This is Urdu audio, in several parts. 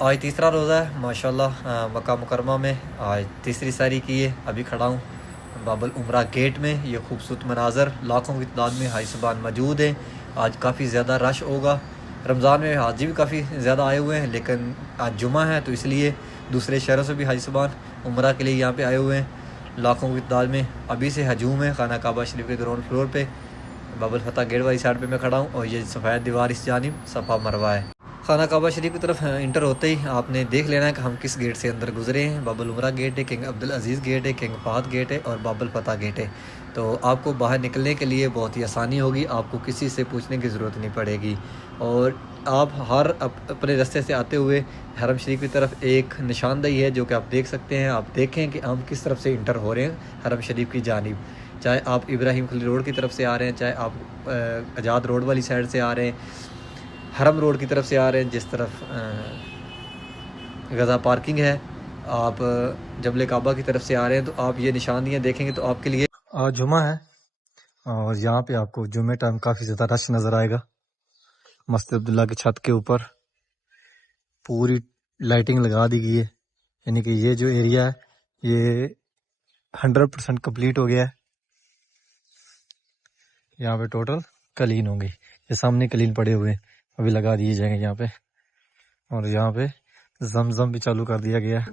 آج تیسرا روزہ ہے ماشاءاللہ مکہ مکرمہ میں آج تیسری ساری کی ہے. ابھی کھڑا ہوں باب العمرہ گیٹ میں. یہ خوبصورت مناظر لاکھوں کی تعداد میں حاجی صاحبان موجود ہیں. آج کافی زیادہ رش ہوگا. رمضان میں حاجی بھی کافی زیادہ آئے ہوئے ہیں لیکن آج جمعہ ہے تو اس لیے دوسرے شہروں سے بھی حاجی صاحبان عمرہ کے لیے یہاں پہ آئے ہوئے ہیں لاکھوں کی تعداد میں. ابھی سے ہجوم ہے خانہ کعبہ شریف کے گراؤنڈ فلور پہ. باب الفتح گیٹ والی سائڈ پہ میں کھڑا ہوں اور یہ سفید دیوار اس جانب صفا مروہ ہے. خانہ کعبہ شریف کی طرف انٹر ہوتے ہی آپ نے دیکھ لینا ہے کہ ہم کس گیٹ سے اندر گزرے ہیں. باب العمرہ گیٹ ہے, کنگ عبدالعزیز گیٹ ہے, کنگ فہد گیٹ ہے اور باب الفتح گیٹ ہے. تو آپ کو باہر نکلنے کے لیے بہت ہی آسانی ہوگی, آپ کو کسی سے پوچھنے کی ضرورت نہیں پڑے گی. اور آپ ہر اپنے رستے سے آتے ہوئے حرم شریف کی طرف ایک نشاندہی ہے جو کہ آپ دیکھ سکتے ہیں. آپ دیکھیں کہ ہم کس طرف سے انٹر ہو رہے ہیں حرم شریف کی جانب. چاہے آپ ابراہیم خلیل روڈ کی طرف سے آ رہے ہیں, چاہے آپ آزاد روڈ والی سائڈ سے آ رہے ہیں, حرم روڈ کی طرف سے آ رہے ہیں, جس طرف غزہ پارکنگ ہے, آپ جبل کعبہ کی طرف سے آ رہے ہیں تو آپ یہ نشانیاں دیکھیں گے تو آپ کے لیے آج جمعہ ہے اور یہاں پہ آپ کو جمعہ ٹائم کافی زیادہ رش نظر آئے گا. مسجد عبداللہ کی چھت کے اوپر پوری لائٹنگ لگا دی گئی ہے, یعنی کہ یہ جو ایریا ہے یہ 100% کمپلیٹ ہو گیا ہے. یہاں پہ ٹوٹل کلین ہوں گی, یہ سامنے کلین پڑے ہوئے ہیں ابھی لگا دیے جائیں گے یہاں پہ. اور یہاں پہ زمزم بھی چالو کر دیا گیا ہے.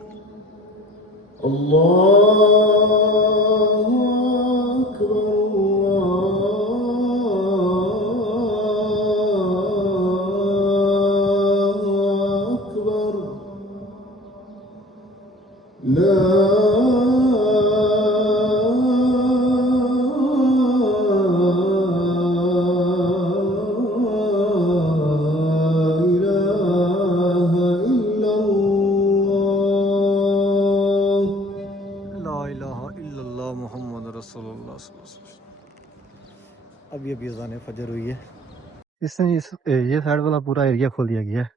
محمد رسول اللہ صلی اللہ علیہ وسلم. ابھی اذان فجر ہوئی ہے. اس نے یہ سائڈ والا پورا ایریا کھول دیا گیا ہے.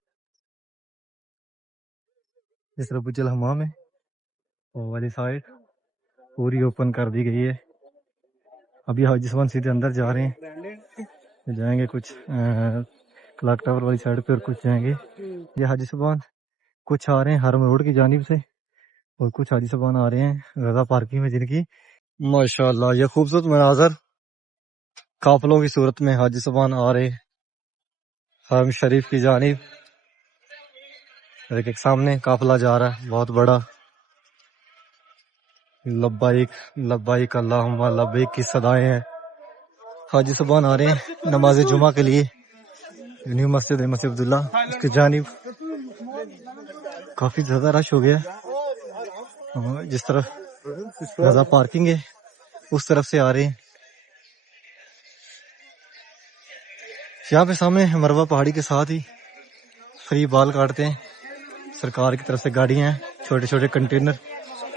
جس طرح بج الحمام ہے وہ والی سائڈ پوری اوپن کر دی گئی ہے. ابھی حاجی صاحب سیدھے اندر جا رہے ہیں, جائیں گے کچھ کلاک ٹاور والی سائڈ پہ اور کچھ جائیں گے. یہ حاجی صاحبان کچھ آ رہے ہیں حرم روڈ کی جانب سے اور کچھ حاجی صاحبان آ رہے ہیں غزہ پارکنگ میں, جن کی ماشاءاللہ یہ خوبصورت مناظر قافلوں کی صورت میں حاجی صاحبان آ رہے حرم شریف کی جانب. ایک سامنے قافلہ جا رہا ہے بہت بڑا. لبیک لبیک اللہم لبیک کی صدائیں ہیں. حاجی صاحبان آ رہے ہیں نماز جمعہ کے لیے نیو مسجد عبداللہ اس کی جانب. کافی زیادہ رش ہو گیا, جس طرف غزہ پارکنگ ہے اس طرف سے آ رہے ہیں. یہاں پہ سامنے مروہ پہاڑی کے ساتھ ہی فری بال کاٹتے ہیں سرکار کی طرف سے. گاڑیاں ہیں, چھوٹے چھوٹے کنٹینر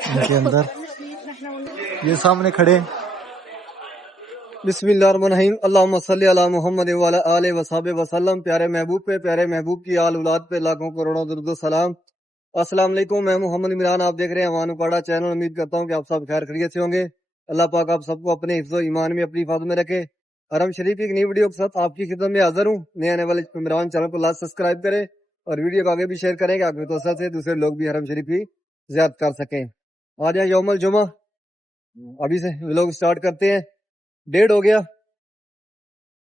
ان کے اندر یہ سامنے کھڑے. بسم اللہ الرحمن الرحیم. اللہم صلی علی محمد وعلی آلہ وصحبہ وسلم. پیارے محبوب پہ, پیارے محبوب کی آل اولاد پہ لاکھوں کروڑوں درود و سلام. السلام علیکم, میں محمد عمران, آپ دیکھ رہے ہیں اوان اپاڑا چینل. امید کرتا ہوں کہ آپ سب خیر خیریت سے ہوں گے. اللہ پاک آپ سب کو اپنے حفظ و ایمان میں اپنی حفاظت میں رکھے. حرم شریف کی ایک نئی ویڈیو کے ساتھ آپ کی خدمت میں حاضر ہوں. نئے آنے والے عمران چینل کو لازم سبسکرائب کریں اور ویڈیو کو آگے بھی شیئر کریں کہ آپ کی توسط سے دوسرے لوگ بھی حرم شریف کی زیارت کر سکیں. آج ہے یوم الجمعہ, ابھی سے ولاگ سٹارٹ کرتے ہیں. 1:30 ہو گیا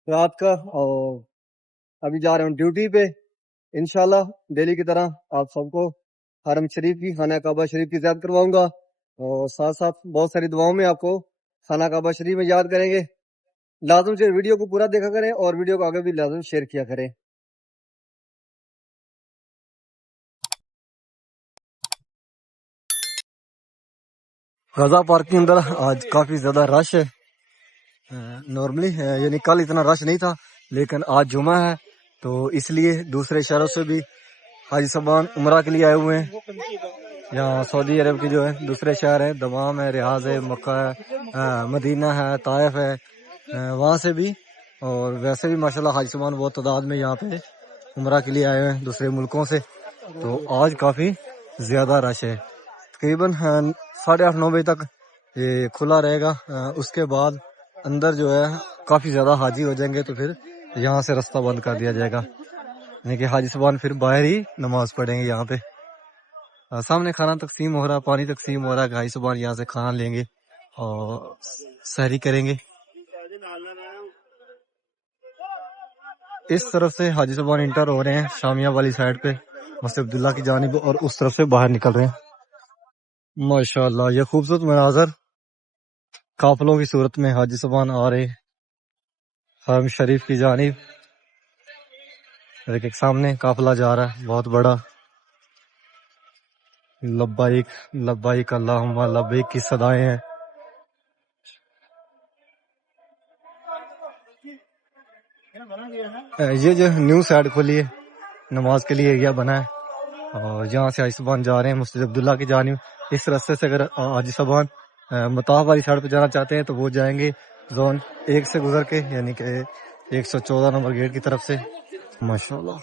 رات کا اور ابھی جا رہے ہوں ڈیوٹی پہ. انشاءاللہ ڈیلی کی طرح آپ سب کو حرم شریف کی, خانہ کعبہ شریف کی زیارت کرواؤں گا اور ساتھ ساتھ بہت ساری دعاؤں میں آپ کو خانہ کعبہ شریف میں یاد کریں گے. لازم سے ویڈیو کو پورا دیکھا کریں اور ویڈیو کو آگے بھی لازم شیئر کیا کریں. غزہ پارکنگ اندر آج کافی زیادہ رش ہے. نارملی یعنی کل اتنا رش نہیں تھا لیکن آج جمعہ ہے تو اس لیے دوسرے شہروں سے بھی حاجی صاحبان عمرہ کے لیے آئے ہوئے ہیں. یہاں سعودی عرب کے جو ہے دوسرے شہر ہیں, دمام ہے, ریاض ہے, مکہ ہے, مدینہ ہے, طائف ہے, وہاں سے بھی. اور ویسے بھی ماشاءاللہ حاجی صاحبان بہت تعداد میں یہاں پہ عمرہ کے لیے آئے ہوئے ہیں دوسرے ملکوں سے. تو آج کافی زیادہ رش ہے. تقریباً 8:30-9 بجے تک یہ کھلا رہے گا. اس کے بعد اندر جو ہے کافی زیادہ حاجی ہو جائیں گے تو پھر یہاں سے رستہ بند کر دیا جائے گا. یعنی کہ حاجی صاحبان پھر باہر ہی نماز پڑھیں گے یہاں پہ. سامنے کھانا تقسیم ہو رہا، پانی تقسیم ہو رہا. حاجی صاحبان یہاں سے کھانا لیں گے اور سحری کریں گے. اس طرف سے حاجی صاحبان انٹر ہو رہے ہیں شامیہ والی سائڈ پہ مسجد عبداللہ کی جانب، اور اس طرف سے باہر نکل رہے ہیں. ماشاءاللہ یہ خوبصورت مناظر قافلوں کی صورت میں حاجی صاحبان آ رہے حرم شریف کی جانب. ایک سامنے قافلہ جا رہا ہے بہت بڑا. لبیک لبیک اللہم لبیک کی صدائیں ہیں. یہ جو نیو سائڈ کھلی ہے نماز کے لیے ایریا بنا ہے، اور یہاں سے حاجی صاحبان جا رہے ہیں مسجد عبداللہ کی جانب. اس راستے سے اگر حاجی صاحبان مطاف والی سائڈ پہ جانا چاہتے ہیں تو وہ جائیں گے زون 1 سے گزر کے، یعنی کہ 114 نمبر گیٹ کی طرف سے. ماشاءاللہ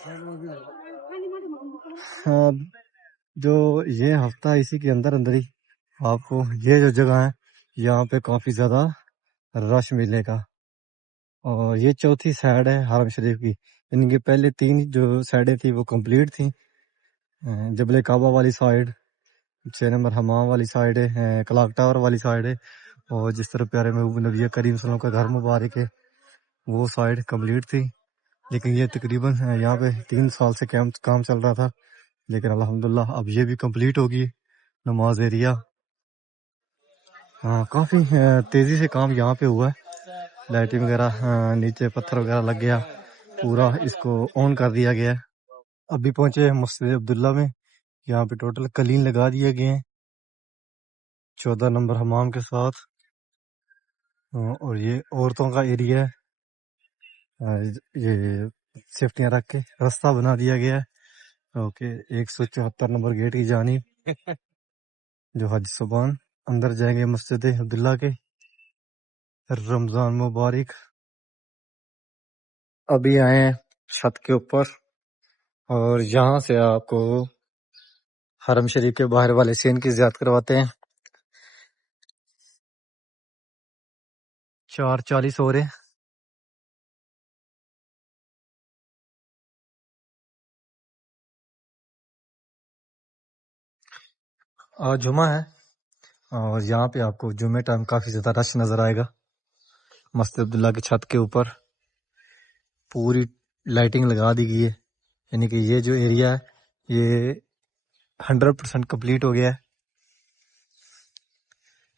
جو یہ ہفتہ اسی کے اندر اندر ہی آپ کو یہ جو جگہ ہے یہاں پہ کافی زیادہ رش ملے گا. اور یہ چوتھی سائڈ ہے حرم شریف کی، یعنی کہ پہلے 3 جو سائڈیں تھی وہ کمپلیٹ تھیں. جبل کعبہ والی سائڈ، 6 نمبر حمام والی سائڈ ہے، کلاک ٹاور والی سائڈ ہے، اور جس طرح پیارے محبوب نبی کریم صلی اللہ علیہ وسلم کا گھر مبارک ہے وہ سائڈ کمپلیٹ تھی. لیکن یہ تقریباً یہاں پہ 3 سال سے کام چل رہا تھا، لیکن الحمدللہ اب یہ بھی کمپلیٹ ہوگی نماز ایریا. کافی تیزی سے کام یہاں پہ ہوا ہے. لائٹنگ وغیرہ نیچے پتھر وغیرہ لگ گیا، پورا اس کو آن کر دیا گیا ہے. ابھی پہنچے مسجد عبداللہ میں، یہاں پہ ٹوٹل کلین لگا دیے گئے ہیں 14 نمبر حمام کے ساتھ. اور یہ عورتوں کا ایریا ہے، یہ سیفٹیاں رکھ کے راستہ بنا دیا گیا ہے. اوکے 174 نمبر گیٹ کی جانب جو حاجی صاحبان اندر جائیں گے مسجد عبداللہ کے. رمضان مبارک. ابھی آئے ہیں چھت کے اوپر، اور یہاں سے آپ کو حرم شریف کے باہر والے سین کی زیارت کرواتے ہیں. 4:40 ہو رہے ہیں. آج جمعہ ہے، اور یہاں پہ آپ کو جمعہ ٹائم کافی زیادہ رش نظر آئے گا. مسجد عبداللہ کی چھت کے اوپر پوری لائٹنگ لگا دی گئی ہے، یعنی کہ یہ جو ایریا ہے یہ 100% کمپلیٹ ہو گیا ہے.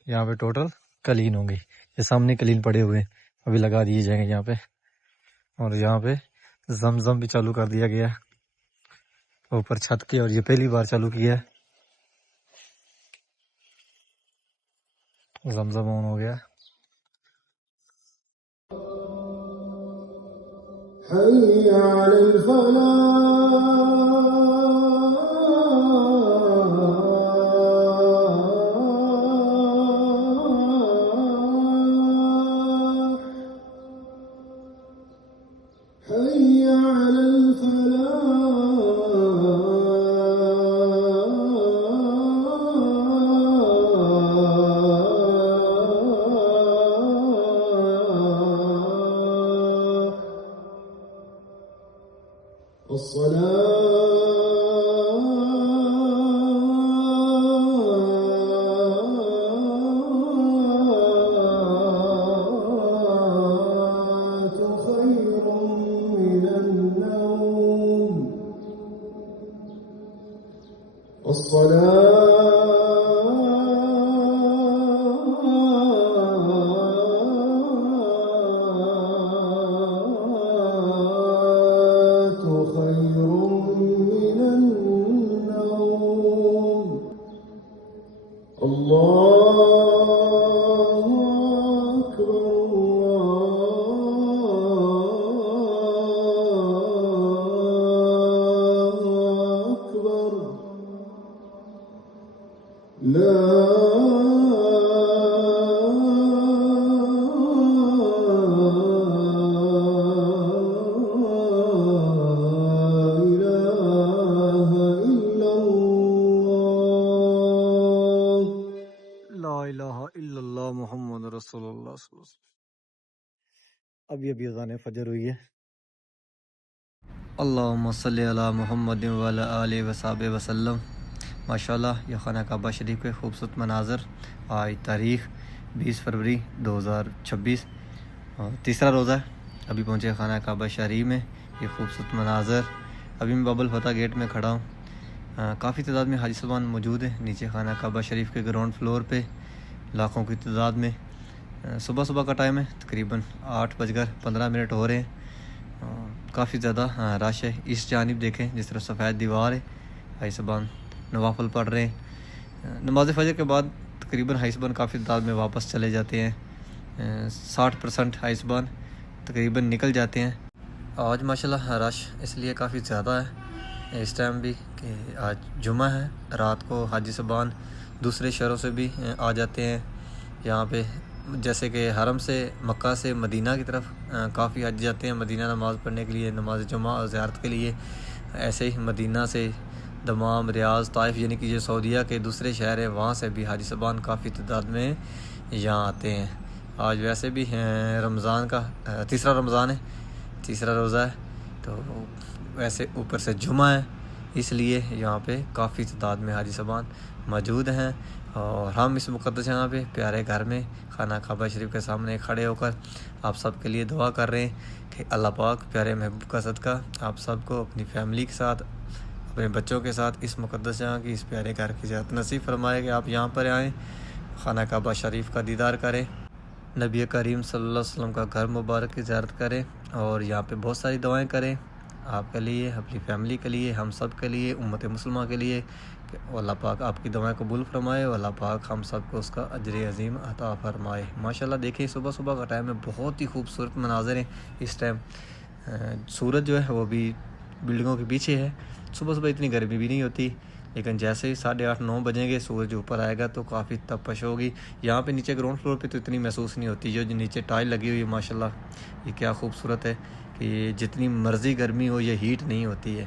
یہاں پہ ٹوٹل کلین ہوں گی، یہ سامنے کلین پڑے ہوئے ہیں، ابھی لگا دیے جائیں گے یہاں پہ. اور یہاں پہ زمزم بھی چالو کر دیا گیا ہے اوپر چھت کے، اور یہ پہلی بار چالو کیا ہے. زمزم آن ہو گیا. حي على الفلاح حي على محمد رسول اللہ صلی اللہ علیہ وسلم. ابھی اذان فجر ہوئی ہے. اللہم صلی علی محمد وعلی آلہ وصحبہ وسلم۔ ماشاءاللہ یہ خانہ کعبہ شریف کے خوبصورت مناظر۔ آج تاریخ 20 فروری 2026 اور تیسرا روزہ ہے۔ ابھی پہنچے خانہ کعبہ شریف میں۔ یہ خوبصورت مناظر۔ ابھی میں باب الفتح گیٹ میں کھڑا ہوں۔ کافی تعداد میں حاجی صاحبان موجود ہیں نیچے خانہ کعبہ شریف کے گراؤنڈ فلور پہ، لاکھوں کی تعداد میں۔ صبح کا ٹائم ہے، تقریباً 8:15 ہو رہے ہیں۔ کافی زیادہ رش ہے۔ اس جانب دیکھیں جس طرح سفید دیوار ہے، حاجی صاحبان نوافل پڑھ رہے ہیں۔ نماز فجر کے بعد تقریباً حاجی صاحبان کافی تعداد میں واپس چلے جاتے ہیں۔ 60% حاجی صاحبان تقریباً نکل جاتے ہیں۔ آج ماشاءاللہ رش اس لیے کافی زیادہ ہے اس ٹائم بھی کہ آج جمعہ ہے۔ رات کو حاجی صاحبان دوسرے شہروں سے بھی آ جاتے ہیں یہاں پہ، جیسے کہ حرم سے، مکہ سے مدینہ کی طرف کافی حج جاتے ہیں مدینہ نماز پڑھنے کے لیے، نماز جمعہ اور زیارت کے لیے۔ ایسے ہی مدینہ سے دمام، ریاض، طائف یعنی کہ جو سعودیہ کے دوسرے شہر ہیں وہاں سے بھی حاجی صاحبان کافی تعداد میں یہاں آتے ہیں۔ آج ویسے بھی رمضان کا تیسرا رمضان ہے، تیسرا روزہ ہے، تو ویسے اوپر سے جمعہ ہے، اس لیے یہاں پہ کافی تعداد میں حاجی صاحبان موجود ہیں۔ اور ہم اس مقدس یہاں پہ پیارے گھر میں خانہ کعبہ شریف کے سامنے کھڑے ہو کر آپ سب کے لیے دعا کر رہے ہیں کہ اللہ پاک پیارے محبوب کا صدقہ آپ سب کو اپنی فیملی کے ساتھ، اپنے بچوں کے ساتھ اس مقدس جہاں کی، اس پیارے گھر کی زیارت نصیب فرمائے کہ آپ یہاں پر آئیں، خانہ کعبہ شریف کا دیدار کریں، نبی کریم صلی اللہ علیہ وسلم کا گھر مبارک کی زیارت کریں اور یہاں پہ بہت ساری دعائیں کریں آپ کے لیے، اپنی فیملی کے لیے، ہم سب کے لیے، امت مسلمہ کے لیے، کہ اللہ پاک آپ کی دعائیں قبول فرمائے اور اللہ پاک ہم سب کو اس کا اجر عظیم عطا فرمائے۔ ماشاءاللہ دیکھیں صبح کا ٹائم ہے، بہت ہی خوبصورت مناظر ہیں اس ٹائم۔ سورج جو ہے وہ بھی بلڈنگوں کے پیچھے ہے۔ صبح اتنی گرمی بھی نہیں ہوتی، لیکن جیسے ہی 8:30-9 بجیں گے سورج اوپر آئے گا تو کافی تپش ہوگی۔ یہاں پہ نیچے گراؤنڈ فلور پہ تو اتنی محسوس نہیں ہوتی، جو نیچے ٹائل لگی ہوئی ہے ماشاءاللہ یہ کیا خوبصورت ہے کہ جتنی مرضی گرمی ہو یہ ہیٹ نہیں ہوتی ہے۔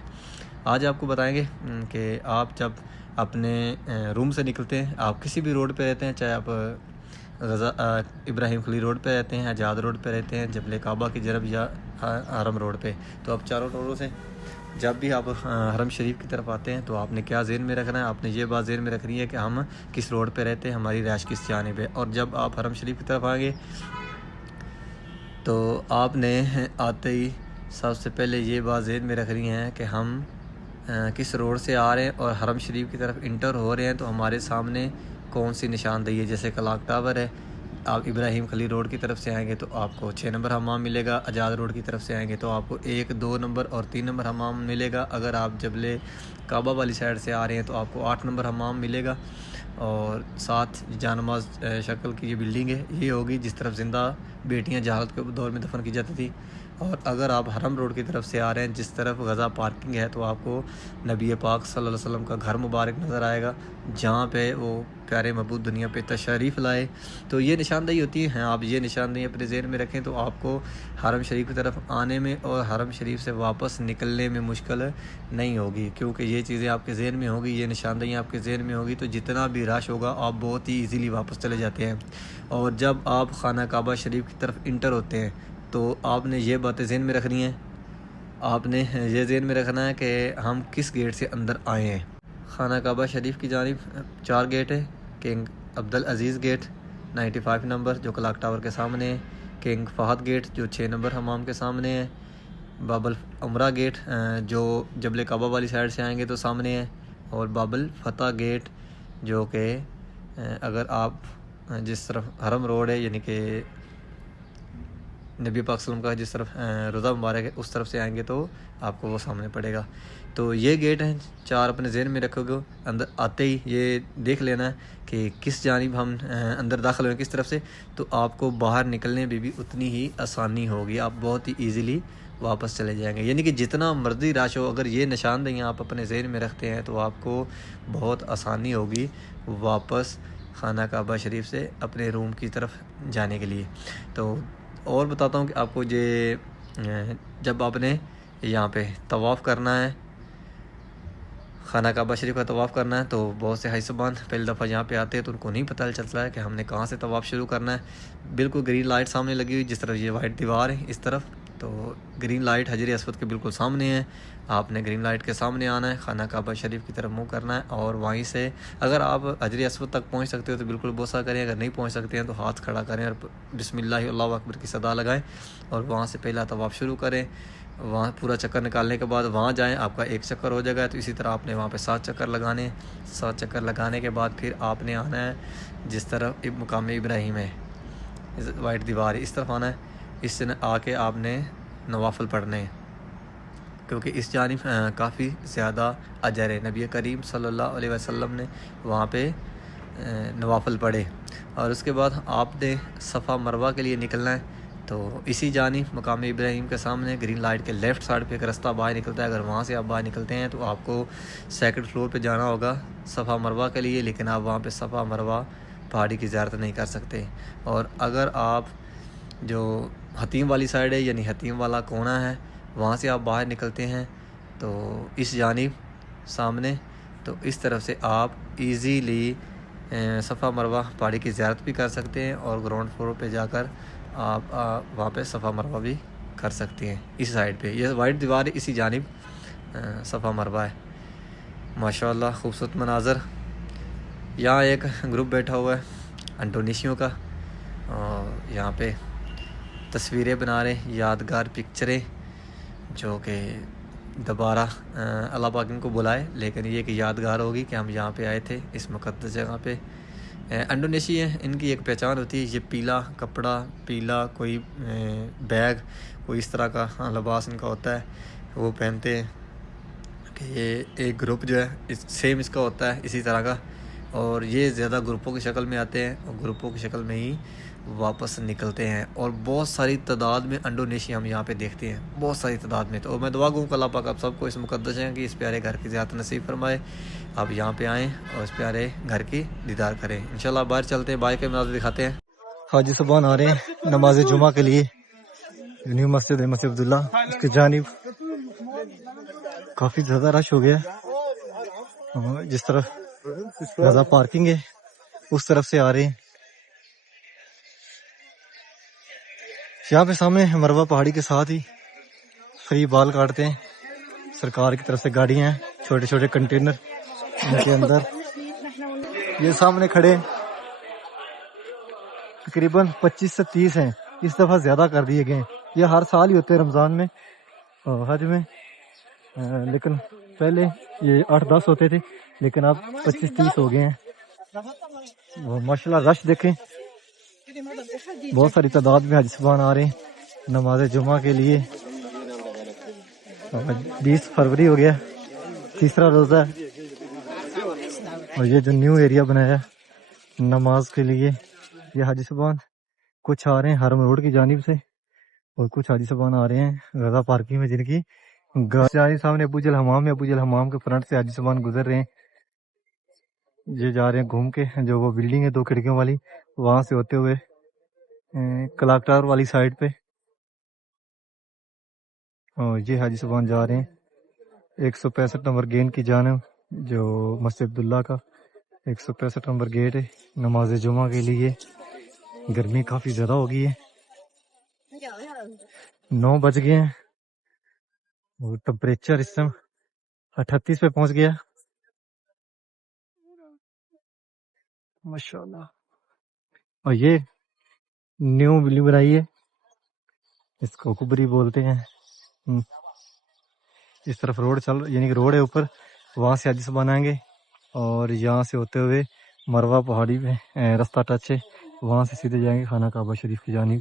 آج آپ کو بتائیں گے کہ آپ جب اپنے روم سے نکلتے ہیں، آپ کسی بھی روڈ پہ رہتے ہیں، چاہے آپ ابراہیم خلیل روڈ پہ رہتے ہیں، آزاد روڈ پہ رہتے ہیں، جبل کعبہ کی جرب یا حرم روڈ پہ، تو آپ چاروں روڈوں سے جب بھی آپ حرم شریف کی طرف آتے ہیں تو آپ نے کیا ذہن میں رکھنا ہے؟ آپ نے یہ بات ذہن میں رکھنی ہے کہ ہم کس روڈ پہ رہتے ہیں، ہماری رہائش کس جانب ہے۔ اور جب آپ حرم شریف کی طرف آئیں گے تو آپ نے آتے ہی سب سے پہلے یہ بات ذہن میں رکھنی ہے کہ ہم کس روڈ سے آ رہے ہیں اور حرم شریف کی طرف انٹر ہو رہے ہیں تو ہمارے سامنے کون سی نشاندہی ہے۔ جیسے کلاک ٹاور ہے، آپ ابراہیم خلیل روڈ کی طرف سے آئیں گے تو آپ کو 6 نمبر حمام ملے گا، آزاد روڈ کی طرف سے آئیں گے تو آپ کو 1، 2 نمبر اور 3 نمبر حمام ملے گا۔ اگر آپ جبل کعبہ والی سائڈ سے آ رہے ہیں تو آپ کو 8 نمبر حمام ملے گا۔ اور ساتھ جانماز شکل کی یہ بلڈنگ ہے، یہ ہوگی جس طرف زندہ بیٹیاں جہالت کے دور میں دفن کی جاتی تھی۔ اور اگر آپ حرم روڈ کی طرف سے آ رہے ہیں جس طرف غزہ پارکنگ ہے تو آپ کو نبی پاک صلی اللہ علیہ وسلم کا گھر مبارک نظر آئے گا، جہاں پہ وہ پیارے محبوب دنیا پہ تشریف لائے۔ تو یہ نشاندہی ہوتی ہیں، آپ یہ نشاندہی اپنے ذہن میں رکھیں تو آپ کو حرم شریف کی طرف آنے میں اور حرم شریف سے واپس نکلنے میں مشکل نہیں ہوگی، کیونکہ یہ چیزیں آپ کے ذہن میں ہوگی، یہ نشاندہیاں آپ کے ذہن میں ہوگی تو جتنا بھی رش ہوگا آپ بہت ہی ایزیلی واپس چلے جاتے ہیں۔ اور جب آپ خانہ کعبہ شریف کی طرف انٹر ہوتے ہیں تو آپ نے یہ باتیں ذہن میں رکھنی ہیں، آپ نے یہ ذہن میں رکھنا ہے کہ ہم کس گیٹ سے اندر آئے ہیں۔ خانہ کعبہ شریف کی جانب 4 گیٹ ہے۔ کنگ عبدالعزیز گیٹ 95 نمبر جو کلاک ٹاور کے سامنے ہے، کنگ فہد گیٹ جو 6 نمبر حمام کے سامنے ہے، باب العمرہ گیٹ جو جبل کعبہ والی سائڈ سے آئیں گے تو سامنے ہے، اور باب الفتح گیٹ جو کہ اگر آپ جس طرف حرم روڈ ہے یعنی کہ نبی پاک صلی اللہ علیہ وسلم کا جس طرف روضہ مبارک ہے اس طرف سے آئیں گے تو آپ کو وہ سامنے پڑے گا۔ تو یہ گیٹ ہیں 4 اپنے ذہن میں رکھو گے، اندر آتے ہی یہ دیکھ لینا ہے کہ کس جانب ہم اندر داخل ہوئے کس طرف سے، تو آپ کو باہر نکلنے میں بھی اتنی ہی آسانی ہوگی، آپ بہت ہی ایزیلی واپس چلے جائیں گے۔ یعنی کہ جتنا مرضی رش ہو، اگر یہ نشاندہیاں آپ اپنے ذہن میں رکھتے ہیں تو آپ کو بہت آسانی ہوگی واپس خانہ کعبہ شریف سے اپنے روم کی طرف جانے کے لیے۔ تو اور بتاتا ہوں کہ آپ کو یہ جب آپ نے یہاں پہ طواف کرنا ہے، خانہ کعبہ شریف کا طواف کرنا ہے، تو بہت سے حاجی صاحبان پہلی دفعہ یہاں پہ آتے ہیں تو ان کو نہیں پتہ چلتا ہے کہ ہم نے کہاں سے طواف شروع کرنا ہے۔ بالکل گرین لائٹ سامنے لگی ہوئی، جس طرف یہ وائٹ دیوار ہے اس طرف تو گرین لائٹ حجر اسود کے بالکل سامنے ہے، آپ نے گرین لائٹ کے سامنے آنا ہے، خانہ کعبہ شریف کی طرف منہ کرنا ہے، اور وہیں سے اگر آپ حجر اسود تک پہنچ سکتے ہو تو بالکل بوسہ کریں، اگر نہیں پہنچ سکتے ہیں تو ہاتھ کھڑا کریں اور بسم اللہ اللہ اکبر کی صدا لگائیں اور وہاں سے پہلا طواف شروع کریں۔ وہاں پورا چکر نکالنے کے بعد وہاں جائیں، آپ کا ایک چکر ہو جائے گا، تو اسی طرح آپ نے وہاں پہ 7 چکر لگانے، 7 چکر لگانے کے بعد پھر آپ نے آنا ہے جس طرف مقام ابراہیم ہے، وائٹ دیوار ہے، اس طرف آنا ہے، اس سے آ کے آپ نے نوافل پڑھنے ہیں، کیونکہ اس جانب کافی زیادہ اجر ہے۔ نبی کریم صلی اللہ علیہ وسلم نے وہاں پہ نوافل پڑھے، اور اس کے بعد آپ نے صفا مروہ کے لیے نکلنا ہے، تو اسی جانب مقام ابراہیم کے سامنے گرین لائٹ کے لیفٹ سائڈ پہ ایک رستہ باہر نکلتا ہے، اگر وہاں سے آپ باہر نکلتے ہیں تو آپ کو سیکنڈ فلور پہ جانا ہوگا صفا مروہ کے لیے، لیکن آپ وہاں پہ صفا مروہ پہاڑی کی زیارت نہیں کر سکتے۔ اور اگر آپ جو حتیم والی سائڈ ہے، یعنی حتیم والا کونا ہے، وہاں سے آپ باہر نکلتے ہیں تو اس جانب سامنے، تو اس طرف سے آپ ایزیلی صفا مروہ پہاڑی کی زیارت بھی کر سکتے ہیں، اور گراؤنڈ فلور پہ جا کر آپ وہاں پہ صفا مروہ بھی کر سکتے ہیں۔ اس سائڈ پہ یہ وائٹ دیوار ہے، اسی جانب صفا مروہ ہے۔ ماشاءاللہ خوبصورت مناظر۔ یہاں ایک گروپ بیٹھا ہوا ہے انڈونیشیوں کا، اور یہاں پہ تصویریں بنا رہے ہیں، یادگار پکچریں، جو کہ دوبارہ اللہ پاک ان کو بلائے، لیکن یہ کہ یادگار ہوگی کہ ہم یہاں پہ آئے تھے اس مقدس جگہ پہ۔ انڈونیشی ہے، ان کی ایک پہچان ہوتی ہے، یہ پیلا کپڑا، پیلا کوئی بیگ، کوئی اس طرح کا لباس ان کا ہوتا ہے، وہ پہنتے ہیں، کہ یہ ایک گروپ جو ہے سیم اس کا ہوتا ہے اسی طرح کا، اور یہ زیادہ گروپوں کی شکل میں آتے ہیں اور گروپوں کی شکل میں ہی واپس نکلتے ہیں، اور بہت ساری تعداد میں انڈونیشیا ہم یہاں پہ دیکھتے ہیں، بہت ساری تعداد میں۔ تو میں دعا گوں کہ اللہ پاک آپ سب کو اس مقدس ہے کہ اس پیارے گھر کی زیارت نصیب فرمائے، آپ یہاں پہ آئیں اور اس پیارے گھر کی دیدار کریں۔ انشاءاللہ باہر چلتے ہیں، باہر کے مناظر دکھاتے ہیں۔ حاجی صاحبان آ رہے ہیں نماز جمعہ کے لیے، نیو مسجد مسجد عبداللہ اس کی جانب کافی زیادہ رش ہو گیا ہے، جس طرف زیادہ پارکنگ ہے اس طرف سے آ رہے ہیں۔ یہاں پہ سامنے مروہ پہاڑی کے ساتھ ہی فری بال کاٹتے ہیں، سرکار کی طرف سے گاڑیاں ہیں، چھوٹے چھوٹے کنٹینر ان کے اندر یہ سامنے کھڑے تقریباً 25 سے 30 ہیں، اس دفعہ زیادہ کر دیے گئے ہیں، یہ ہر سال ہی ہوتے ہیں رمضان میں اور حج میں، لیکن پہلے یہ 8-10 ہوتے تھے، لیکن اب 25-30 ہو گئے ہیں۔ ماشاءاللہ رش دیکھیں، بہت ساری تعداد میں حاجی صاحبان آ رہے ہیں نماز جمعہ کے لیے۔ 20 فروری ہو گیا، تیسرا روزہ ہے، اور یہ جو نیو ایریا بنایا ہے نماز کے لیے، یہ حاجی صاحبان کچھ آ رہے ہیں حرم روڈ کی جانب سے، اور کچھ حاجی صاحبان آ رہے ہیں رضا پارکنگ میں، جن کی گاڑی سامنے ابو جل حمام ہے، ابو جل حمام کے فرنٹ سے حاجی صاحبان گزر رہے ہیں، یہ جا رہے ہیں گھوم کے، جو وہ بلڈنگ ہے 2 کھڑکیوں والی، وہاں سے ہوتے ہوئے کلاک ٹاور والی سائڈ پہ، اور یہ حاجی صاحبان جا رہے ہیں 165 نمبر گیٹ کی جانب، جو مسجد عبداللہ کا 165 نمبر گیٹ ہے نماز جمعہ کے لیے۔ گرمی کافی زیادہ ہو گئی ہے، 9 بج گئے ہیں، اور ٹمپریچر اس ٹائم 38 پہ پہنچ گیا ماشاءاللہ۔ اور یہ نیو بلی بنائی ہے، اس کو کبری بولتے ہیں۔ اس طرف روڈ یعنی کہ روڈ ہے اوپر، وہاں سے حاجی صاحبان آئیں گے، اور یہاں سے ہوتے ہوئے مروہ پہاڑی پہ رستہ ٹچ ہے، وہاں سے سیدھے جائیں گے خانہ کعبہ شریف کی جانب۔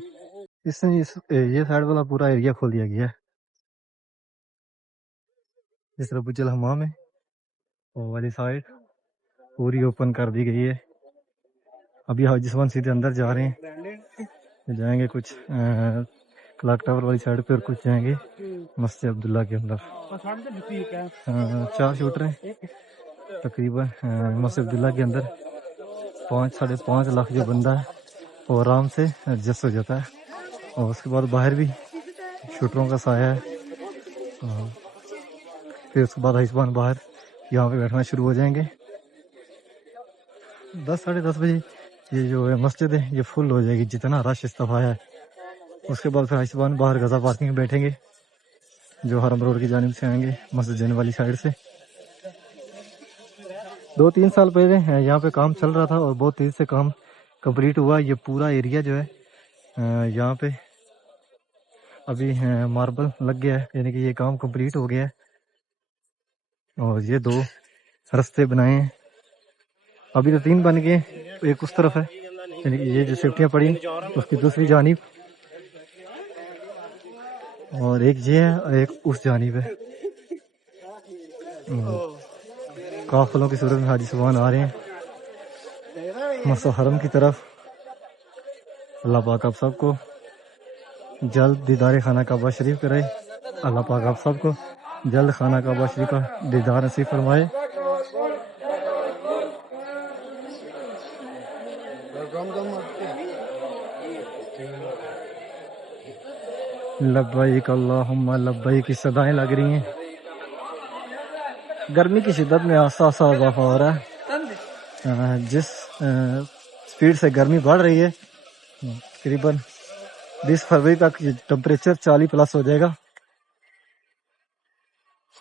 اس نے یہ سائڈ والا پورا ایریا کھول دیا گیا ہے، جس طرح بجل حمام ہے وہ والی سائڈ پوری اوپن کر دی گئی ہے۔ ابھی حاجی صاحبان سیدھے اندر جا رہے ہیں، جائیں گے کچھ کلاک ٹاور والی سائڈ پہ، اور کچھ جائیں گے مسجد عبداللہ کے اندر۔ 4 شوٹر ہیں تقریباً مسجد عبداللہ کے اندر، 5-5.5 لاکھ جو بندہ ہے وہ آرام سے ایڈجسٹ ہو جاتا ہے، اور اس کے بعد باہر بھی شوٹروں کا سایہ ہے، پھر اس کے بعد حاجی صاحبان باہر یہاں پہ بیٹھنا شروع ہو جائیں گے۔ 10-10:30 بجے یہ جو ہے مسجد ہے یہ فل ہو جائے گی، جتنا رش اس دفعہ ہے اس کے بعد پھر حاجی باہر غزہ پارکنگ میں بیٹھیں گے، جو حرم روڈ کی جانب سے آئیں گے مسجد جن والی سائڈ سے۔ 2-3 سال پہلے یہاں پہ کام چل رہا تھا اور بہت تیز سے کام کمپلیٹ ہوا۔ یہ پورا ایریا جو ہے یہاں پہ ابھی ماربل لگ گیا ہے، یعنی کہ یہ کام کمپلیٹ ہو گیا ہے۔ اور یہ 2 رستے بنائے ہیں، ابھی تو 3 بن گئے، ایک اس طرف ہے یعنی کہ یہ جو سیفٹیاں پڑی اس کی دوسری جانب، اور ایک یہ ہے اور ایک اس جانب ہے۔ قافلوں کی صورت میں حاجی صاحبان آ رہے ہیں مسجد حرم کی طرف۔ اللہ پاک آپ سب کو جلد دیدار خانہ کعبہ شریف کرائے، اللہ پاک آپ سب کو جلد خانہ کعبہ شریف کا دیدار نصیب فرمائے۔ لبیک اللہم لبیک کی صدائیں لگ رہی ہیں۔ گرمی کی شدت میں آہستہ آہستہ اضافہ ہو رہا ہے، جس سپیڈ سے گرمی بڑھ رہی ہے تقریباً 20 فروری تک یہ ٹمپریچر 40+ ہو جائے گا،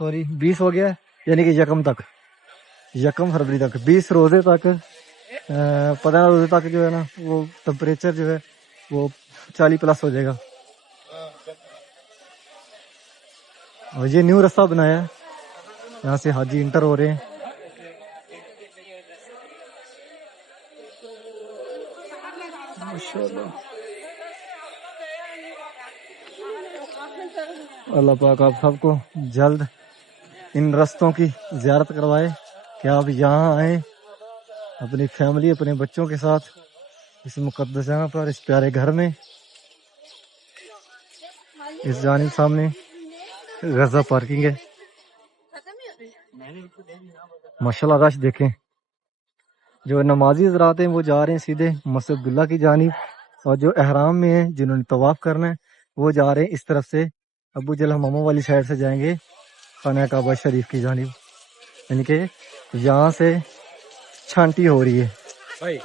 سوری 20 ہو گیا ہے، یعنی کہ 1 فروری تک 20 روزے تک 15 روزے تک جو ہے نا وہ ٹمپریچر جو ہے وہ 40+ ہو جائے گا۔ اور یہ نیو رستہ بنایا ہے، یہاں سے حاجی انٹر ہو رہے ہیں۔ اللہ پاک آپ سب کو جلد ان رستوں کی زیارت کروائے کہ آپ یہاں آئیں اپنی فیملی اپنے بچوں کے ساتھ اس مقدس جگہ پر، اس پیارے گھر میں۔ اس جانب سامنے غزہ پارکنگ ہے، ماشاءاللہ رش دیکھیں۔ جو نمازی حضرات ہیں وہ جا رہے ہیں سیدھے مسجد عبداللہ کی جانب، اور جو احرام میں ہیں جنہوں نے طواف کرنا ہے وہ جا رہے ہیں اس طرف سے ابو جل حمامہ والی سائڈ سے جائیں گے خانہ کعبہ شریف کی جانب، یعنی کہ یہاں سے چھانٹی ہو رہی ہے۔ بھائی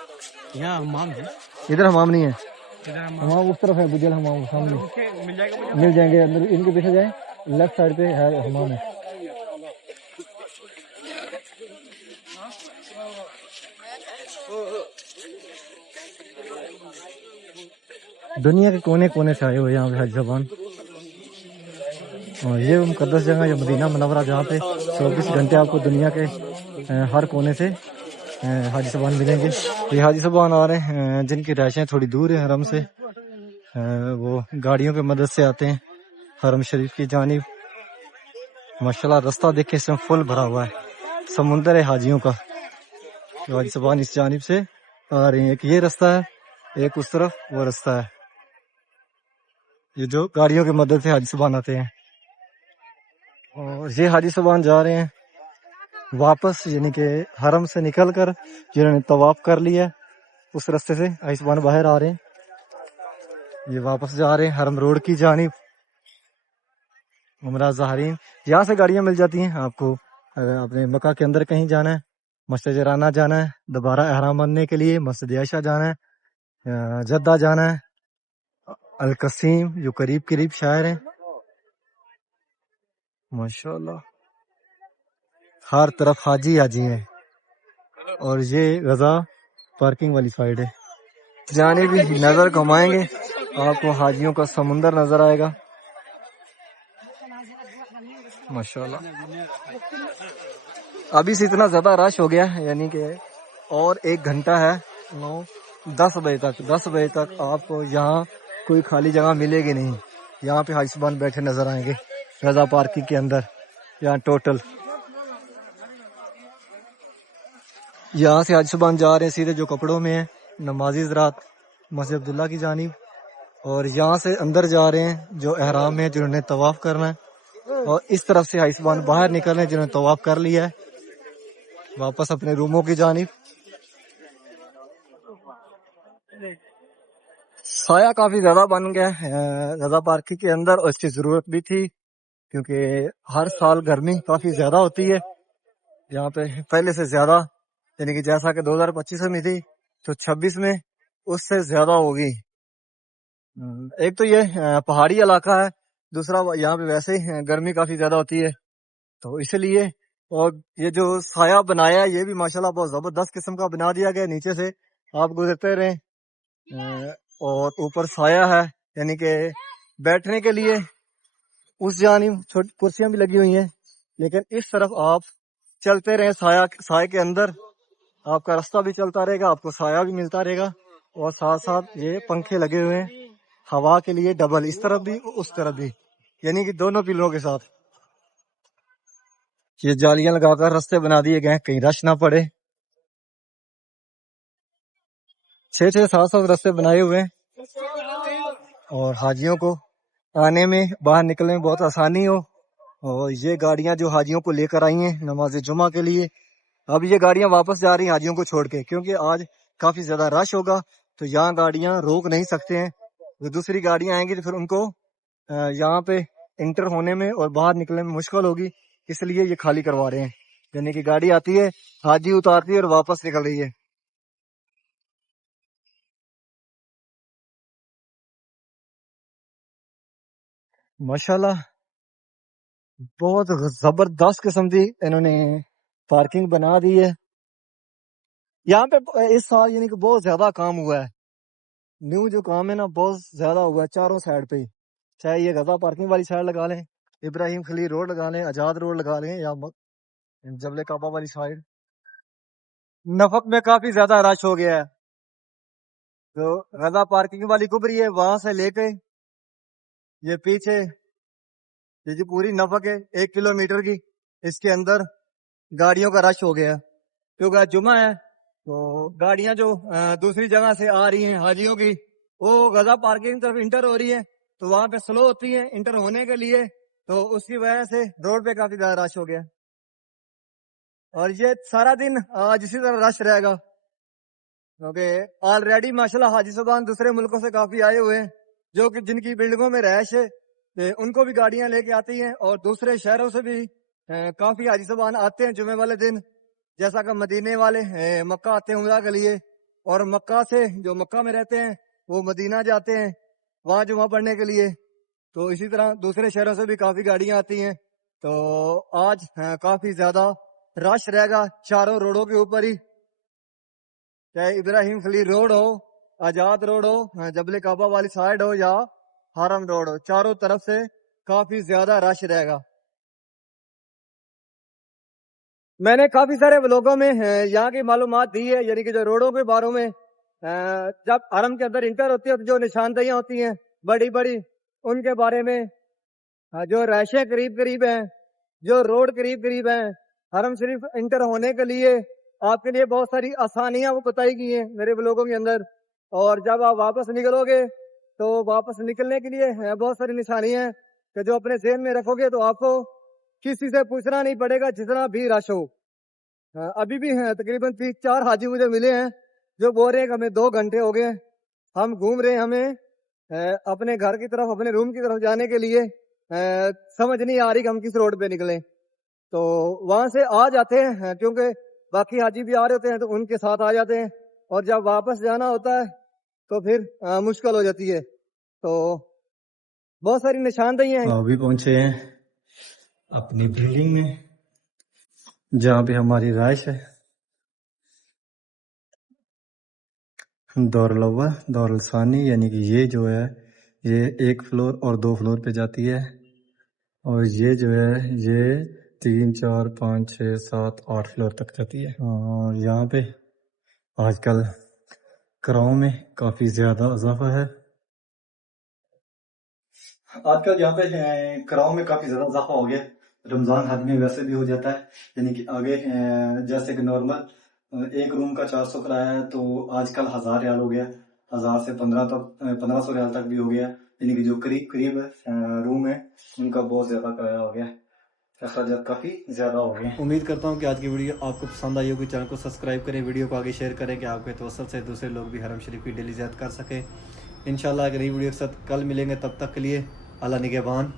یہاں حمام ہے، ادھر حمام نہیں ہے، ادھر حمام اس طرف ہے، ابو جل حمام سامنے مل جائے گا مجھے۔ مل جائیں گے، اندر ان کے پیچھے جائیں، لیفٹ سائڈ پہ ہے حمام ہے۔ دنیا کے کونے کونے سے آئے ہوئے یہاں پہ حاجی صاحبان، اور یہ مقدس جگہ یہ مدینہ منورہ جہاں پہ 24 گھنٹے آپ کو دنیا کے ہر کونے سے حاجی صاحبان ملیں گے۔ یہ حاجی صاحبان آ رہے ہیں جن کی رہائشیں تھوڑی دور ہیں حرم سے، وہ گاڑیوں کی مدد سے آتے ہیں حرم شریف کی جانب۔ ماشاءاللہ رستہ دیکھیں اس میں فل بھرا ہوا ہے، سمندر ہے حاجیوں کا۔ حاجی صاحبان اس جانب سے آ رہے ہیں، ایک یہ رستہ ہے، ایک اس طرف وہ رستہ ہے، یہ جو گاڑیوں کی مدد سے حاجی صاحبان آتے ہیں۔ اور یہ حاجی صاحبان جا رہے ہیں واپس، یعنی کہ حرم سے نکل کر جنہوں نے طواف کر لیا اس رستے سے حاجی صاحبان باہر آ رہے ہیں، یہ واپس جا رہے ہیں حرم روڈ کی جانب۔ عمرہ زائرین یہاں سے گاڑیاں مل جاتی ہیں آپ کو، اگر اپنے مکہ کے اندر کہیں جانا ہے، مسجد جرانہ جانا ہے، دوبارہ احرام باندھنے کے لیے مسجد عائشہ جانا ہے، جدہ جانا ہے، القصیم جو قریب قریب شہر ہیں۔ ماشاءاللہ ہر طرف حاجی حاجی ہیں، اور یہ غزہ پارکنگ والی سائڈ ہے، جانے بھی نظر گھمائیں گے آپ کو حاجیوں کا سمندر نظر آئے گا۔ ماشاءاللہ ابھی سے اتنا زیادہ رش ہو گیا، یعنی کہ اور 1 گھنٹہ ہے، 10 بجے تک آپ کو یہاں کوئی خالی جگہ ملے گی نہیں۔ یہاں پہ حاجی صاحبان بیٹھے نظر آئیں گے غزہ پارکنگ کے اندر، یہاں ٹوٹل یہاں سے حاجی صاحبان جا رہے ہیں سیدھے جو کپڑوں میں ہیں نمازی حضرات مسجد عبداللہ کی جانب، اور یہاں سے اندر جا رہے ہیں جو احرام میں جنہوں نے طواف کرنا ہے، اور اس طرف سے حاجی صاحبان باہر نکل رہے ہیں جنہوں نے طواف کر لیا ہے واپس اپنے روموں کی جانب۔ سایہ کافی زیادہ بن گیا ہے غزہ پارکنگ کے اندر، اور اس کی ضرورت بھی تھی کیونکہ ہر سال گرمی کافی زیادہ ہوتی ہے یہاں پہ، پہلے سے زیادہ، یعنی کہ جیسا کہ 2025 میں تھی تو 26 میں اس سے زیادہ ہوگی۔ ایک تو یہ پہاڑی علاقہ ہے, دوسرا یہاں پہ ویسے ہی گرمی کافی زیادہ ہوتی ہے, تو اس لیے. اور یہ جو سایہ بنایا ہے یہ بھی ماشاءاللہ بہت زبردست قسم کا بنا دیا گیا. نیچے سے آپ گزرتے رہیں اور اوپر سایہ ہے, یعنی کہ بیٹھنے کے لیے اس جانب چھوٹی کرسیاں بھی لگی ہوئی ہیں, لیکن اس طرف آپ چلتے رہیں سایہ کے اندر, آپ کا راستہ بھی چلتا رہے گا, آپ کو سایہ بھی ملتا رہے گا, اور ساتھ ساتھ یہ پنکھے لگے ہوئے ہیں ہوا کے لیے ڈبل, اس طرف بھی اس طرف بھی, یعنی کہ دونوں پلوں کے ساتھ. یہ جالیاں لگا کر راستے بنا دیے گئے ہیں کہیں رش نہ پڑے. 6-7 راستے بنائے ہوئے ہیں, اور حاجیوں کو آنے میں باہر نکلنے میں بہت آسانی ہو. اور یہ گاڑیاں جو حاجیوں کو لے کر آئی ہیں نماز جمعہ کے لیے, اب یہ گاڑیاں واپس جا رہی ہیں حاجیوں کو چھوڑ کے, کیونکہ آج کافی زیادہ رش ہوگا تو یہاں گاڑیاں روک نہیں سکتے ہیں. جو دوسری گاڑیاں آئیں گی تو پھر ان کو یہاں پہ انٹر ہونے میں اور باہر نکلنے میں مشکل ہوگی, اس لیے یہ خالی کروا رہے ہیں. یعنی کہ گاڑی آتی ہے, حاجی اتارتی ہے اور واپس نکل رہی ہے. ماشاءاللہ بہت زبردست قسم کی انہوں نے پارکنگ بنا دی ہے یہاں پہ. اس سال یعنی کہ بہت زیادہ کام ہوا ہے, نیو جو کام ہے نا بہت زیادہ ہوا ہے چاروں سائڈ پہ. چاہے یہ غزہ پارکنگ والی سائڈ لگا لیں, ابراہیم خلیل روڈ لگا لیں, آزاد روڈ لگا لیں, یا جبل کعبہ والی سائڈ. نفق میں کافی زیادہ رش ہو گیا ہے. تو غزہ پارکنگ والی کبری ہے, وہاں سے لے کے یہ پیچھے یہ جو پوری نفق ہے 1 کلومیٹر کی, اس کے اندر گاڑیوں کا رش ہو گیا, کیونکہ آج جمعہ ہے. تو گاڑیاں جو دوسری جگہ سے آ رہی ہیں حاجیوں کی, وہ غزہ پارکنگ طرف انٹر ہو رہی ہے, تو وہاں پہ سلو ہوتی ہیں انٹر ہونے کے لیے, تو اس کی وجہ سے روڈ پہ کافی زیادہ رش ہو گیا. اور یہ سارا دن آج اسی طرح رش رہے گا, کیونکہ آلریڈی ماشاءاللہ حاجی صاحبان دوسرے ملکوں سے کافی آئے ہوئے ہیں, جو کہ جن کی بلڈنگوں میں رہائش ہے ان کو بھی گاڑیاں لے کے آتی ہیں, اور دوسرے شہروں سے بھی کافی حاجی صاحبان آتے ہیں جمعے والے دن, جیسا کہ مدینے والے مکہ آتے ہیں عمرہ کے لیے, اور مکہ سے جو مکہ میں رہتے ہیں وہ مدینہ جاتے ہیں وہاں جمعہ پڑھنے کے لیے. تو اسی طرح دوسرے شہروں سے بھی کافی گاڑیاں آتی ہیں. تو آج کافی زیادہ رش رہے گا چاروں روڈوں کے اوپر ہی, چاہے ابراہیم خلیل روڈ ہو, آزاد روڈ ہو, جبل کعبہ والی سائڈ ہو, یا حرم روڈ ہو, چاروں طرف سے کافی زیادہ رش رہے گا. میں نے کافی سارے بلاگوں میں یہاں کی معلومات دی ہے, یعنی کہ جو روڈوں کے باروں میں جب حرم کے اندر انٹر ہوتی ہے تو جو نشاندہیاں ہوتی ہیں بڑی بڑی, ان کے بارے میں, جو رہائشیں قریب قریب ہیں, جو روڈ قریب قریب ہیں, حرم شریف انٹر ہونے کے لیے آپ کے لیے بہت ساری آسانیاں وہ بتائی گئی ہیں میرے بلاگوں کے اندر. اور جب آپ واپس نکلو گے تو واپس نکلنے کے لیے بہت ساری نشانیاں ہیں کہ جو اپنے ذہن میں رکھو گے تو آپ کو کسی سے پوچھنا نہیں پڑے گا جتنا بھی رش ہو. ابھی بھی ہیں تقریباً 3-4 حاجی مجھے ملے ہیں جو بول رہے ہیں کہ ہمیں 2 گھنٹے ہو گئے, ہم گھوم رہے ہیں, ہمیں اپنے گھر کی طرف اپنے روم کی طرف جانے کے لیے سمجھ نہیں آ رہی کہ ہم کس روڈ پہ نکلیں. تو وہاں سے آ جاتے ہیں, کیونکہ باقی حاجی بھی آ رہے ہوتے ہیں تو ان کے ساتھ آ جاتے ہیں, اور جب واپس جانا ہوتا ہے تو پھر مشکل ہو جاتی ہے. تو بہت ساری نشاندہیاں ہیں. ابھی پہنچے ہیں اپنی بلڈنگ میں جہاں پہ ہماری رہائش ہے, دور الاول دور الثانی, یعنی کہ یہ جو ہے یہ 1 فلور اور 2 فلور پہ جاتی ہے, اور یہ جو ہے یہ 3 4 5 6 7 8 فلور تک جاتی ہے. اور یہاں پہ آج کل کراؤں میں کافی زیادہ اضافہ ہے. آج کل یہاں پہ کراؤں میں کافی زیادہ اضافہ ہو گیا. رمضان حج میں ویسے بھی ہو جاتا ہے, یعنی کہ آگے جیسے کہ نارمل 1 روم کا 400 کرایہ ہے, تو آج کل 1000 ریال ہو گیا, 1000 سے 1500 ریال تک بھی ہو گیا. یعنی کہ جو قریب روم ہے ان کا بہت زیادہ کرایہ ہو گیا, اخراجات کافی زیادہ ہو گئے. امید کرتا ہوں کہ آج کی ویڈیو آپ کو پسند آئی ہوگی. چینل کو سبسکرائب کریں, ویڈیو کو آگے شیئر کریں کہ آپ کے توسط سے دوسرے لوگ بھی حرم شریف کی ڈیلی زیارت کر سکیں. انشاءاللہ اگر نئی ویڈیو کے ساتھ کل ملیں گے, تب تک کے لیے اللہ نگہبان.